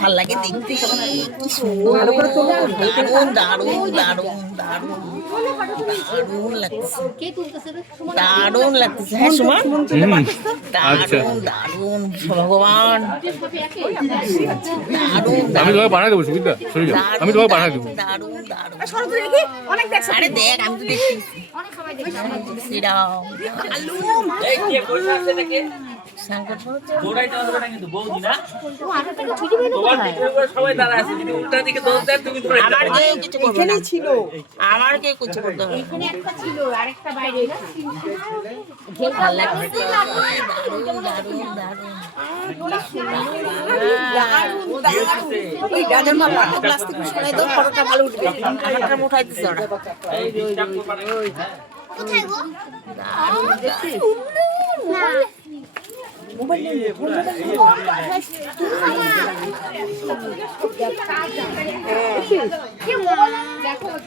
ভাল লাগে দেখতে, কি সুন্দর, দারুণ দারুণ দারুণ দারুণ দারুণ লাগছে, দারুণ লাগতেছে। হ্যাঁ সুমা, দারুণ দারুণ ভগবান, দারুণ আমি তোমাকে পাঠাই দেবো সুবিধা, আমি তোমাকে পাঠাই দেবো। দারুণ দারুণ। আরে দেখ, আমি তো দেখছি শ্রীরাম আমার কে কিছু করতে হবে। ভালো লাগছে, দারুণ দারুণ দারুণ। আমারটা উঠাইতেছে ওরা।